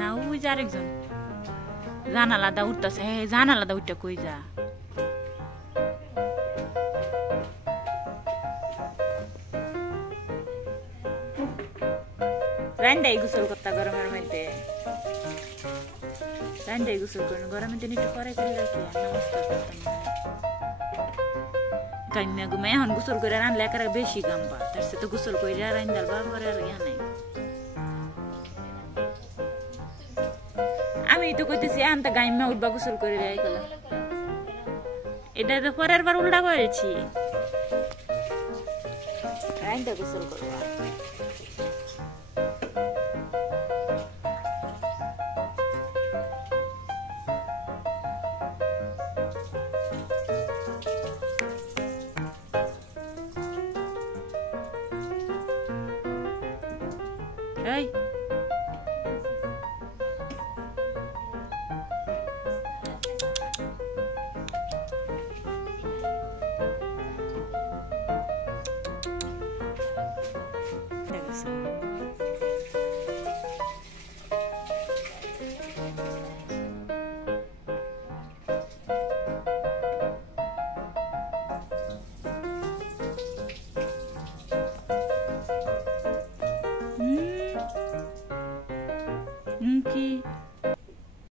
না ওই যে আরেকজন জানালাদা উঠতেছে, হ্যাঁ জানালাদা উঠটা কই যা রান্দাই গোসল করতা গরমের মধ্যে, রান্দাই গোসল করেন গরমের দিন একটু পরে করে রাখি নমস্কার করতাম গাইমা গুমা এখন গোসল করে রান্নলে একারে বেশি গাম্বা, তার সাথে গোসল করে রান্দার বাবার আর ইয়া নাই। আমি তো কইতেছি আন তা গাইমা উঠবা গোসল করে দেয় গেল, এটা তো পরের বার উল্টা করেছি রান্দা গোসল করবা। Hey.